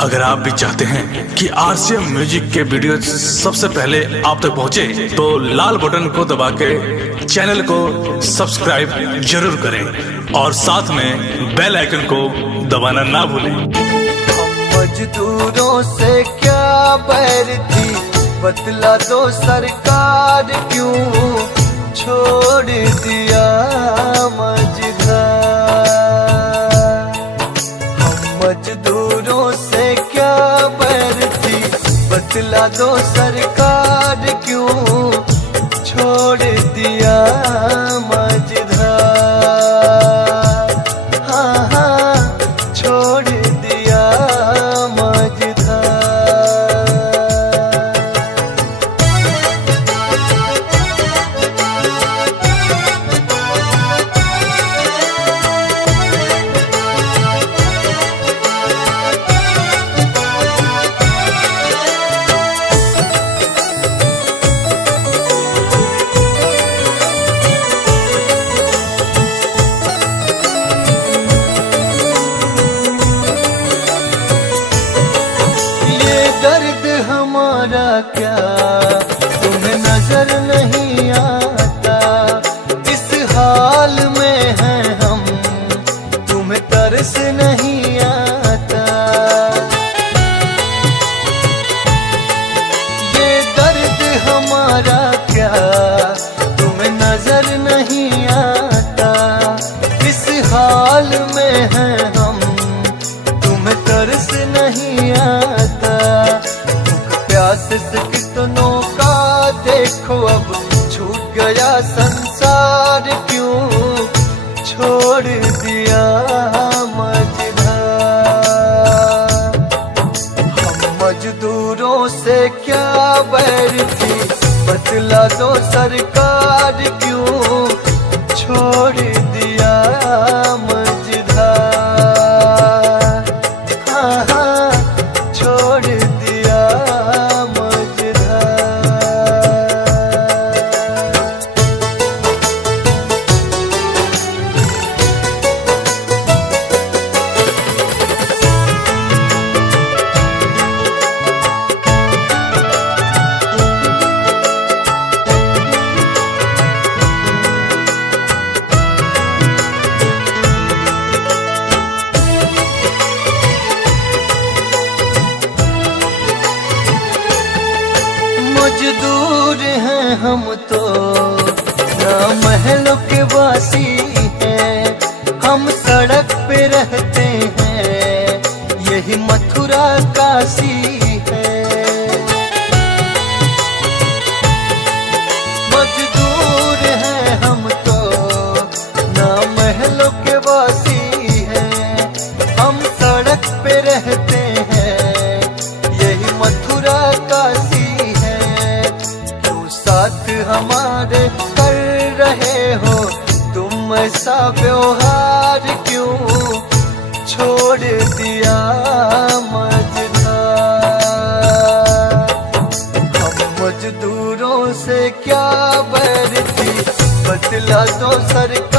अगर आप भी चाहते हैं कि आरसीएम म्यूजिक के वीडियो सबसे पहले आप तक पहुंचे, तो लाल बटन को दबा के चैनल को सब्सक्राइब जरूर करें और साथ में बेल आइकन को दबाना ना भूलें। मजदूरों से क्या बैर थी, बतला दो सरकार, क्यों छोड़ दिया मझधार। हम मजदूरों से क्या बैर थी, बतला दो सरकार, क्यों छोड़ दिया मझधार। हाँ हाँ छोड़ दिया मझधार। दर्द हमारा क्या तुम्हें नजर नहीं आता, इस हाल में हैं हम, तुम्हें तरस नहीं आता। ये दर्द हमारा क्या तुम्हें नजर नहीं आता, इस हाल में हैं हम, तुम्हें तरस नहीं आता। प्यास से कितनों का देखो अब छूट गया संसार, क्यों छोड़ दिया मझधार। हम मजदूरों से क्या बैर थी, बतला दो सरकार, क्यों छोड़ दिया मझधार। हाँ हाँ छोड़ दिया मजदूर हैं हम तो ना महलों के वासी हैं, हम सड़क पे रहते हैं, यही मथुरा काशी है। मजदूर हैं हम तो ना महलों के वासी हैं, हम सड़क पे रहते हैं, यही मथुरा काशी। साथ हमारे कर रहे हो तुम ऐसा व्यवहार, क्यों छोड़ दिया मझधार। हम मजदूरों से क्या बैर थी, बतला दो सरकार,